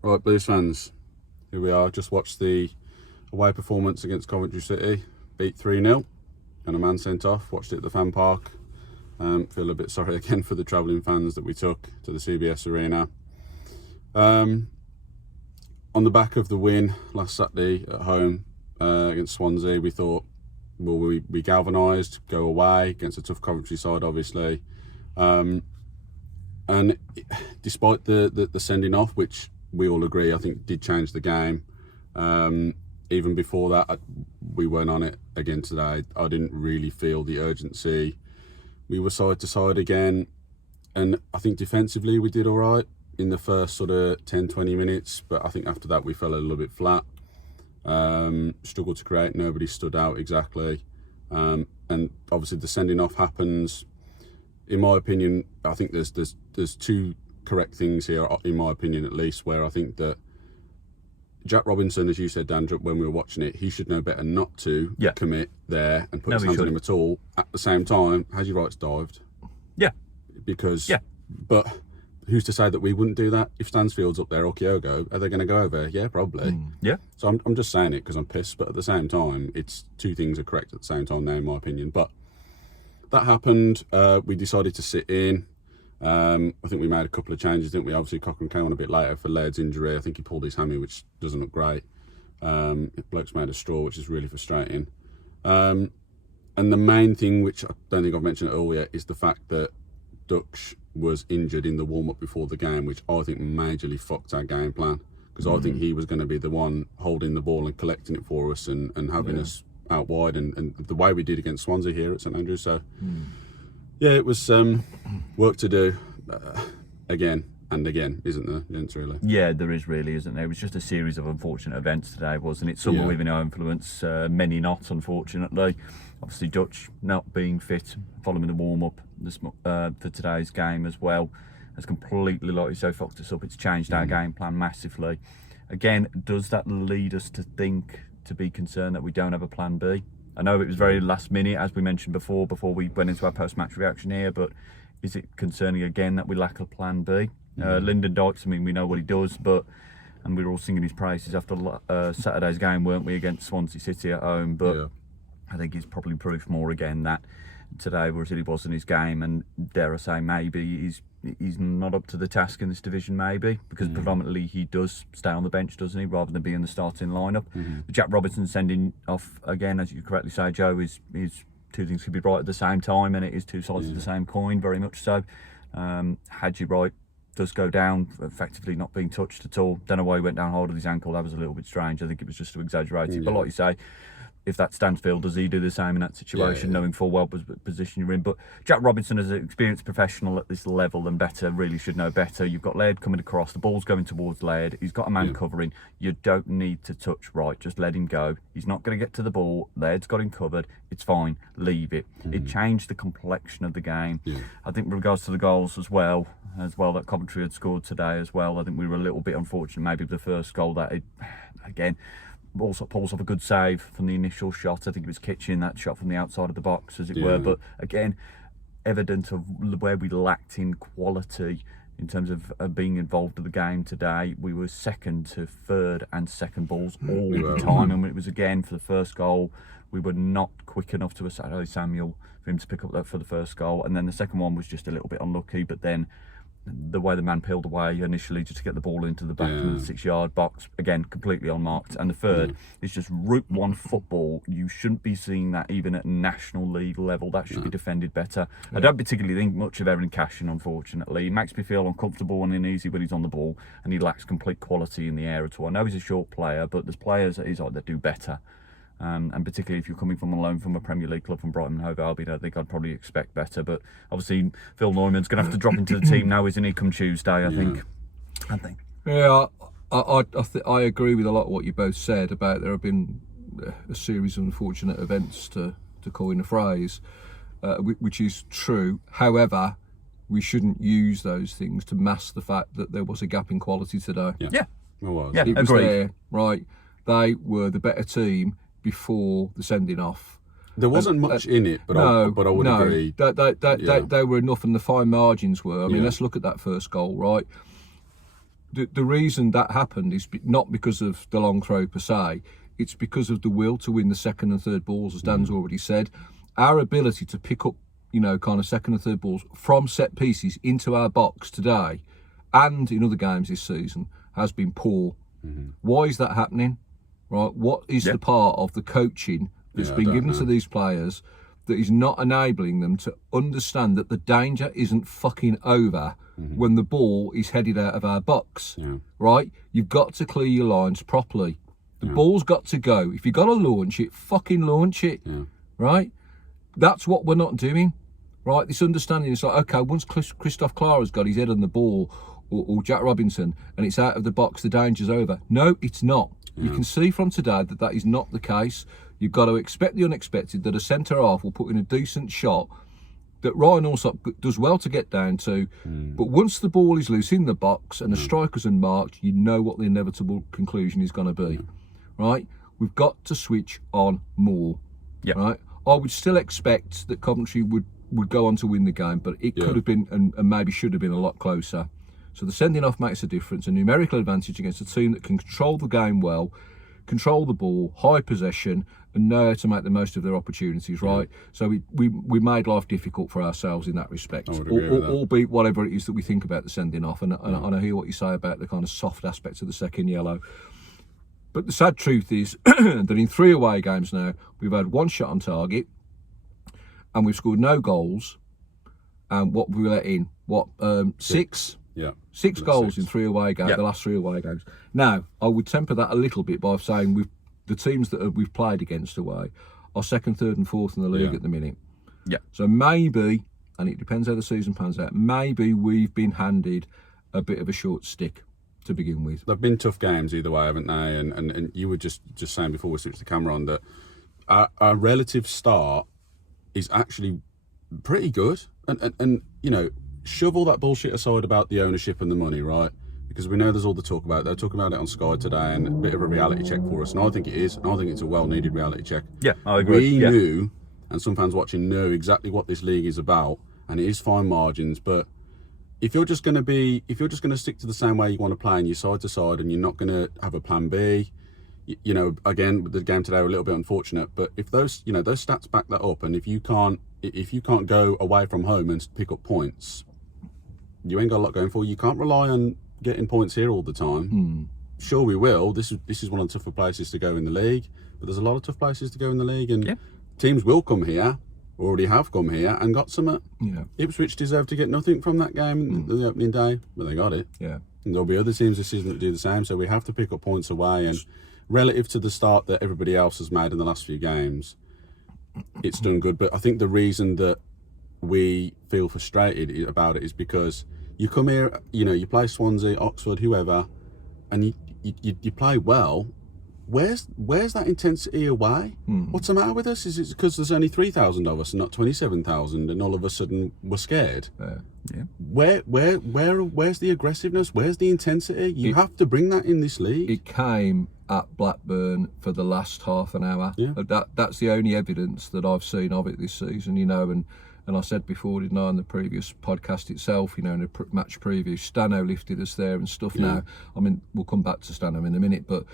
Right, Blues fans, here we are. Just watched the away performance against Coventry City, beat 3-0, and a man sent off. Watched it at the fan park. Feel a bit sorry again for the travelling fans that we took to the CBS Arena. On the back of the win last Saturday at home against Swansea, we thought, well, we galvanised, go away against a tough Coventry side, obviously. And despite the sending off, which we all agree I think did change the game, even before that we weren't on it again today. I didn't really feel the urgency. We were side to side again, and I think defensively we did all right in the first sort of 10-20 minutes, but I think after that we fell a little bit flat. Struggled to create, nobody stood out exactly, and obviously the sending off happens. In my opinion, I think there's two correct things here, in my opinion at least, where I think that Jack Robinson, as you said, Dan, when we were watching it, he should know better not to commit there and put his hands on him at all. At the same time, has your rights dived? Yeah. Because, but who's to say that we wouldn't do that? If Stansfield's up there or Kyogo, are they going to go over? Yeah, probably. Yeah. So I'm just saying it because I'm pissed, but at the same time, it's two things are correct at the same time now, in my opinion. But that happened. We decided to sit in. I think we made a couple of changes, didn't we? Obviously, Cochrane came on a bit later for LENZ injury. I think he pulled his hammy, which doesn't look great. Bloke's made a straw, which is really frustrating. And the main thing, which I don't think I've mentioned earlier, is the fact that Dutch was injured in the warm-up before the game, which I think majorly fucked our game plan, because I think he was going to be the one holding the ball and collecting it for us and having us out wide, and the way we did against Swansea here at St Andrews. So yeah, it was work to do again and again, isn't there? It's really. Yeah, there is really, isn't there? It was just a series of unfortunate events today, wasn't it? Some within our influence, many not, unfortunately. Obviously, Dutch not being fit following the warm-up for today's game as well has completely, like you say, fucked us up. It's changed our game plan massively. Again, does that lead us to think, to be concerned that we don't have a plan B? I know it was very last minute, as we mentioned before we went into our post-match reaction here, but is it concerning again that we lack a plan B? Lyndon Dykes, I mean, we know what he does, and we were all singing his praises after Saturday's game, weren't we, against Swansea City at home, but I think he's probably proof more again that today really wasn't his game, and dare I say maybe he's not up to the task in this division, maybe, because predominantly he does stay on the bench, doesn't he, rather than be in the starting lineup. The Jack Robinson sending off, again, as you correctly say, Joe, is two things could be right at the same time, and it is two sides of the same coin, very much so. Hadji Wright does go down, effectively not being touched at all. Don't know why he went down hard with his ankle. That was a little bit strange. I think it was just too exaggerated. But like you say, if that's Stansfield, does he do the same in that situation, knowing full well the position you're in? But Jack Robinson, as an experienced professional at this level and better, really should know better. You've got Laird coming across, the ball's going towards Laird, he's got a man covering. You don't need to touch Wright, just let him go. He's not going to get to the ball, Laird's got him covered, it's fine, leave it. It changed the complexion of the game. I think with regards to the goals as well that Coventry had scored today as well, I think we were a little bit unfortunate maybe with the first goal that again also pulls off a good save from the initial shot. I think it was Kitchen, that shot from the outside of the box, as it were. But again, evident of where we lacked in quality in terms of being involved in the game today. We were second to third and second balls all the time, and it was again for the first goal. We were not quick enough to Saturday Samuel for him to pick up that for the first goal, and then the second one was just a little bit unlucky. But then the way the man peeled away initially just to get the ball into the back of the 6-yard box, again completely unmarked. And the third is just route one football. You shouldn't be seeing that even at national league level. That should be defended better. I don't particularly think much of Erin Cashin, unfortunately. He makes me feel uncomfortable and uneasy when he's on the ball, and he lacks complete quality in the air at all. I know he's a short player, but there's players that he's like that do better. And particularly if you're coming from a loan from a Premier League club from Brighton and Hove Albion, I think I'd probably expect better. But obviously, Phil Neumann's going to have to drop into the team now, isn't he, come Tuesday, I think. Yeah, I agree with a lot of what you both said about there have been a series of unfortunate events, to coin a phrase, which is true. However, we shouldn't use those things to mask the fact that there was a gap in quality today. Yeah, it was there, right? They were the better team before the sending off. There wasn't much in it, but I would agree. They were enough, and the fine margins were. I mean, let's look at that first goal, right? the reason that happened is not because of the long throw per se. It's because of the will to win the second and third balls, as Dan's already said. Our ability to pick up, kind of second and third balls from set pieces into our box today and in other games this season has been poor. Why is that happening? Right? What is the part of the coaching that's been given to these players that is not enabling them to understand that the danger isn't fucking over when the ball is headed out of our box? Right? You've got to clear your lines properly. The ball's got to go. If you've got to launch it, fucking launch it. Right? That's what we're not doing. Right? This understanding is like, okay, once Christoph Clara's got his head on the ball, or Jack Robinson, and it's out of the box, the danger's over. No, it's not. You can see from today that is not the case. You've got to expect the unexpected, that a centre-half will put in a decent shot that Ryan Alsop does well to get down to. But once the ball is loose in the box and the striker's unmarked, you know what the inevitable conclusion is going to be. Right? We've got to switch on more. Right? I would still expect that Coventry would go on to win the game, but it could have been and maybe should have been a lot closer. So the sending off makes a difference, a numerical advantage against a team that can control the game well, control the ball, high possession, and know how to make the most of their opportunities, right? So we made life difficult for ourselves in that respect, albeit whatever it is that we think about the sending off. And I hear what you say about the kind of soft aspects of the second yellow. But the sad truth is that in 3 away games now, we've had 1 shot on target and we've scored no goals. And what we let in? 6? Yeah. 6 goals in 3 away games, the last 3 away games. Now, I would temper that a little bit by saying the teams that we've played against away are 2nd, 3rd and 4th in the league at the minute. So maybe, and it depends how the season pans out, maybe we've been handed a bit of a short stick to begin with. They've been tough games either way, haven't they? And you were just saying before we switched the camera on that our relative start is actually pretty good. And shove all that bullshit aside about the ownership and the money, right? Because we know there's all the talk about it. They're talking about it on Sky today, and a bit of a reality check for us. And I think it is. And I think it's a well-needed reality check. Yeah, I agree. We knew, and some fans watching knew exactly what this league is about, and it is fine margins. But if you're just going to stick to the same way you want to play, and you're side to side, and you're not going to have a plan B, again, the game today were a little bit unfortunate. But if those stats back that up, and if you can't go away from home and pick up points, you ain't got a lot going for you. You can't rely on getting points here all the time. Sure, we will. This is one of the tougher places to go in the league, but there's a lot of tough places to go in the league, and teams will come here, already have come here and got some. Ipswich deserved to get nothing from that game the opening day, but they got it. And there'll be other teams this season that do the same, so we have to pick up points away. And relative to the start that everybody else has made in the last few games, it's done good. But I think the reason that we feel frustrated about it is because you come here, you play Swansea, Oxford, whoever, and you play well. Where's that intensity away? What's the matter with us? Is it because there's only 3,000 of us and not 27,000, and all of a sudden we're scared? Where's the aggressiveness? Where's the intensity? You have to bring that in this league. It came at Blackburn for the last half an hour. That's the only evidence that I've seen of it this season. And I said before, didn't I, on the previous podcast itself, in a match preview, Stano lifted us there and stuff. Now, I mean, we'll come back to Stano in a minute, but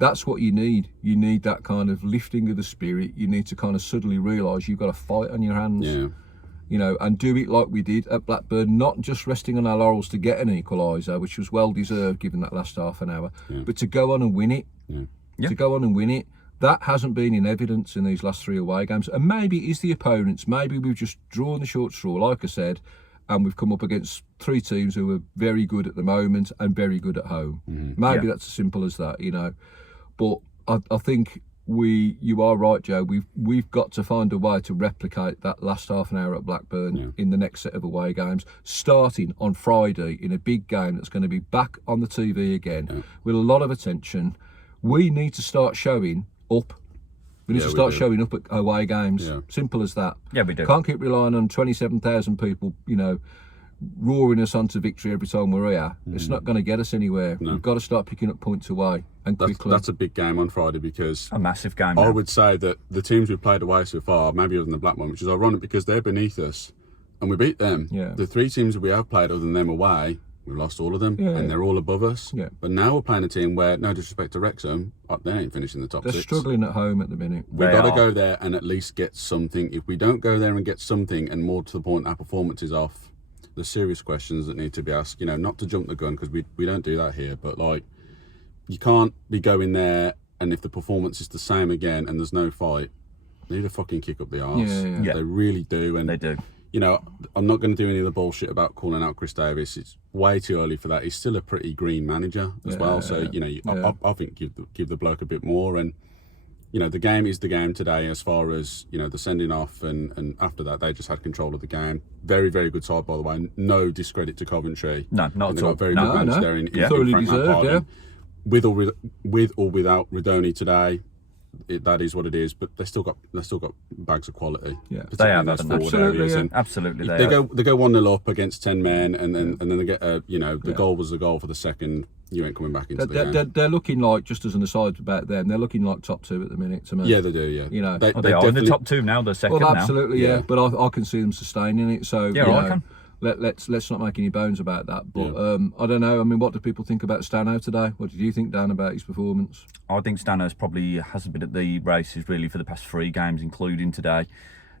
that's what you need. You need that kind of lifting of the spirit. You need to kind of suddenly realise you've got a fight on your hands. And do it like we did at Blackburn, not just resting on our laurels to get an equaliser, which was well deserved given that last half an hour, but to go on and win it. To go on and win it. That hasn't been in evidence in these last 3 away games. And maybe it is the opponents. Maybe we've just drawn the short straw, like I said, and we've come up against 3 teams who are very good at the moment and very good at home. Maybe that's as simple as that, But I think you are right, Joe. We've got to find a way to replicate that last half an hour at Blackburn in the next set of away games, starting on Friday in a big game that's going to be back on the TV again with a lot of attention. We need to start showing up. We need to start showing up at away games. Simple as that. Yeah, we do. Can't keep relying on 27,000 people, roaring us onto victory every time we're here. It's not going to get us anywhere. We've got to start picking up points away and quickly. That's a big game on Friday, because a massive game. I would say that the teams we've played away so far, maybe other than the Black one, which is ironic because they're beneath us and we beat them. The 3 teams that we have played other than them away, We've lost all of them, Yeah. and they're all above us. Yeah. But now we're playing a team where, no disrespect to Wrexham, they ain't finishing the top They're 6. struggling at home at the minute. We've They got to are. go there and at least get something. If we don't go there and get something, and more to the point, our performance is off, there's serious questions that need to be asked. You know, not to jump the gun, because we don't do that here, but like, you can't be going there and if the performance is the same again and there's no fight, they need to fucking kick up the arse. Yeah. They really do. And They do. you know, I'm not going to do any of the bullshit about calling out Chris Davis. It's way too early for that. He's still a pretty green manager as well. So, you know, I think give the bloke a bit more. And, you know, the game is the game today as far as, you know, the sending off. And after that, they just had control of the game. Very, very good side, by the way. No discredit to Coventry. No, not And at they've all. got a very No, good manager no. there in Thoroughly Frank deserved, Lampard. yeah. With or without Redoni today, that is what it is. But they still got bags of quality. Yeah. particularly They have, in those haven't they? forward Absolutely, areas. yeah. And Absolutely, they go 1-0 up against 10 men, and then they get the goal was the goal for the second. You ain't coming back into the game. They're looking like, just as an aside about them, they're looking like top 2 at the minute to me. Yeah, they do. Yeah, You know. They are in the top 2 now. They're second Well, now. absolutely, yeah. Yeah. But I can see them sustaining it. So Yeah, you I know, can. Let's not make any bones about that. But Yeah. I don't know. I mean, what do people think about Stano today? What did you think, Dan, about his performance? I think Stano's probably hasn't been at the races really for the past 3 games, including today.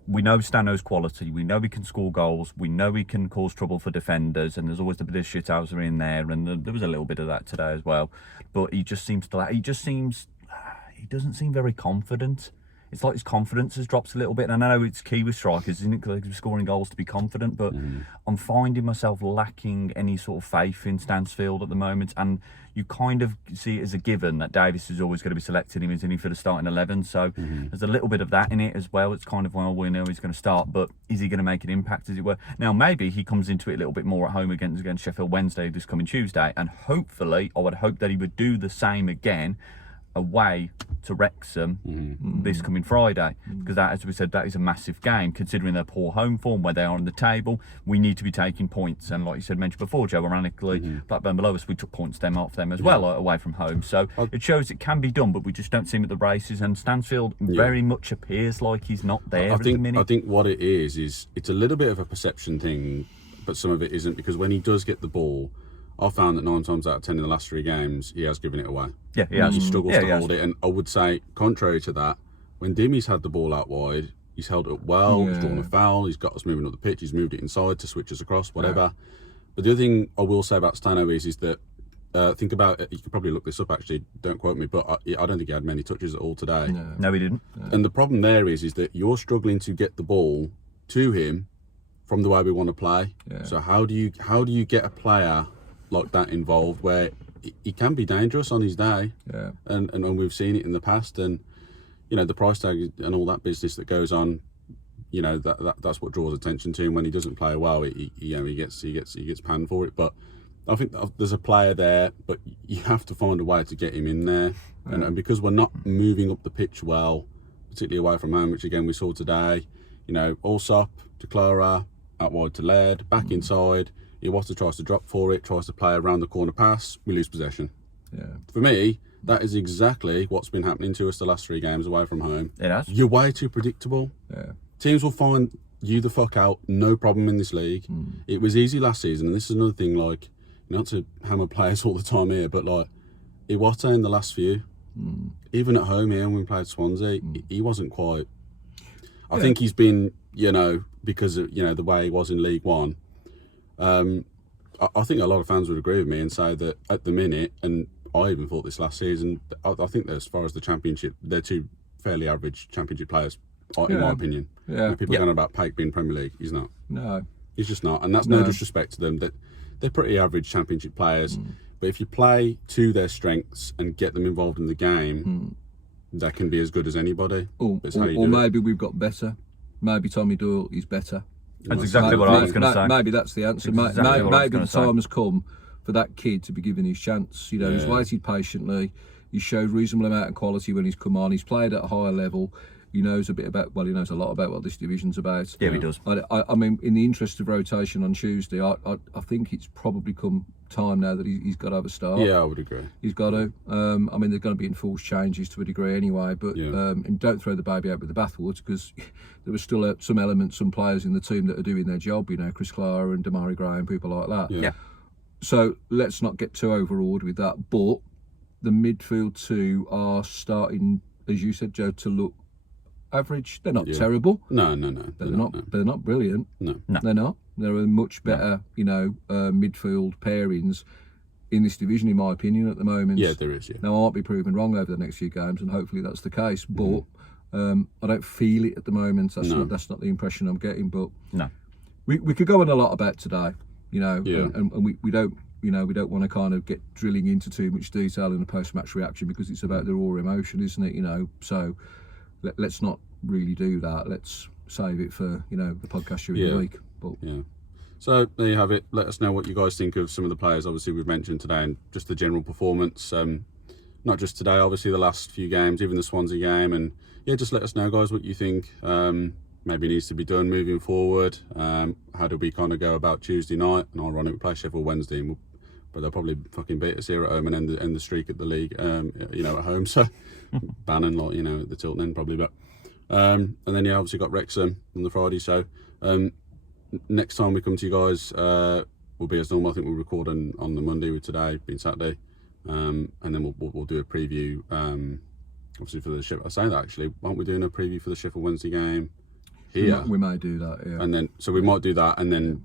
We know Stano's quality. We know he can score goals. We know he can cause trouble for defenders, and there's always a bit of shithouser in there, and there was a little bit of that today as well. But he doesn't seem very confident. It's like his confidence has dropped a little bit. And I know it's key with strikers, isn't it? Because they're scoring goals to be confident. But I'm finding myself lacking any sort of faith in Stansfield at the moment. And you kind of see it as a given that Davis is always going to be selecting him, isn't he, for the starting 11. So there's a little bit of that in it as well. It's kind of, well, we know he's going to start, but is he going to make an impact, as it were? Now, maybe he comes into it a little bit more at home against Sheffield Wednesday this coming Tuesday. And hopefully, I would hope that he would do the same again away to Wrexham this coming Friday, because that, as we said, that is a massive game considering their poor home form, where they are on the table. We need to be taking points, and like you said, mentioned before, Joe, ironically, Blackburn below us, we took points off them as well away from home. So it shows it can be done, but we just don't see him at the races. And Stansfield very much appears like he's not there at the minute. I think what it is it's a little bit of a perception thing, but some of it isn't, because when he does get the ball, I found that 9 times out of 10 in the last 3 games, he has given it away. Yeah, he has. He struggles Yeah, to he has. hold it. And I would say, contrary to that, when Dimmy's had the ball out wide, he's held it up well, he's drawn a foul, he's got us moving up the pitch, he's moved it inside to switch us across, whatever. But the other thing I will say about Stano is that, think about it, you could probably look this up actually, don't quote me, but I don't think he had many touches at all today. No, he didn't. And the problem there is that you're struggling to get the ball to him from the way we want to play. So how do you get a player like that involved where he can be dangerous on his day? And we've seen it in the past, and you know, the price tag and all that business that goes on, you know, that's what draws attention to him. When he doesn't play well, he gets panned for it. But I think there's a player there, but you have to find a way to get him in there. And because we're not moving up the pitch well, particularly away from home, which again we saw today, you know, Allsop to Clara, out wide to Laird, back inside. Iwata tries to drop for it, tries to play around the corner pass, we lose possession. For me, that is exactly what's been happening to us the last 3 games away from home. It has. You're way too predictable. Teams will find you the fuck out, no problem in this league. It was easy last season, and this is another thing, like, not to hammer players all the time here, but like, Iwata in the last few, even at home here when we played Swansea, he wasn't quite... I think he's been, you know, because of, you know, the way he was in League One, I think a lot of fans would agree with me and say that at the minute, and I even thought this last season, I think that as far as the Championship, they're 2 fairly average Championship players, in my opinion. You know, people are going about Pike being Premier League. He's not. No. He's just not. And that's no disrespect to them. That they're pretty average Championship players. But if you play to their strengths and get them involved in the game, they can be as good as anybody. Or maybe we've got better. Maybe Tommy Doyle is better. That's exactly what I was going to say. Maybe that's the answer. Maybe the time has come for that kid to be given his chance. You know, he's waited patiently. He showed reasonable amount of quality when he's come on. He's played at a higher level. He knows a bit about, well, he knows a lot about what this division's about. Yeah, he does. I mean, in the interest of rotation on Tuesday, I think it's probably come time now that he's got to have a start. Yeah, I would agree. He's got to. I mean, they're going to be enforced changes to a degree anyway, but and don't throw the baby out with the bathwater, because there were still some elements, some players in the team that are doing their job, you know, Chris Clara and Damari Gray and people like that. Yeah. So let's not get too overawed with that. But the midfield two are starting, as you said, Joe, to look average. They're not terrible. No. They're not. They're not brilliant. No. They're not. There are much better, midfield pairings in this division, in my opinion, at the moment. Yeah, there is. Yeah. Now I might be proven wrong over the next few games, and hopefully that's the case. But I don't feel it at the moment. That's not the impression I'm getting. But No. we could go on a lot about today, Yeah. and we don't. We don't want to kind of get drilling into too much detail in a post-match reaction because it's about the raw emotion, isn't it? So let's not really do that. Let's save it for the podcast during the week. But yeah. So there you have it. Let us know what you guys think of some of the players obviously we've mentioned today and just the general performance. Not just today, obviously the last few games, even the Swansea game, and just let us know, guys, what you think maybe needs to be done moving forward. How do we kind of go about Tuesday night? And ironic, we play Sheffield Wednesday, but they'll probably fucking beat us here at home and end the streak at the league, at home. So Bannon, at the Tilton end probably. But and then obviously got Wrexham on the Friday. So next time we come to you guys will be as normal. I think we'll record on the Monday with today being Saturday, and then we'll do a preview. Obviously for the Sheffield. I say that actually, aren't we doing a preview for the Sheffield Wednesday game here? We might do that. Yeah. And then so we might do that, and then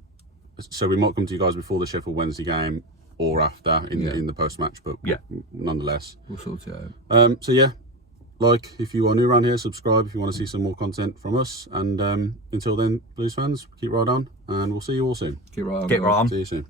so we might come to you guys before the Sheffield Wednesday game or after in the post match. But nonetheless, we'll sort it out. So if you are new around here, subscribe if you want to see some more content from us. And until then, Blues fans, keep right on, and we'll see you all soon. Keep right on. Get right on. See you soon.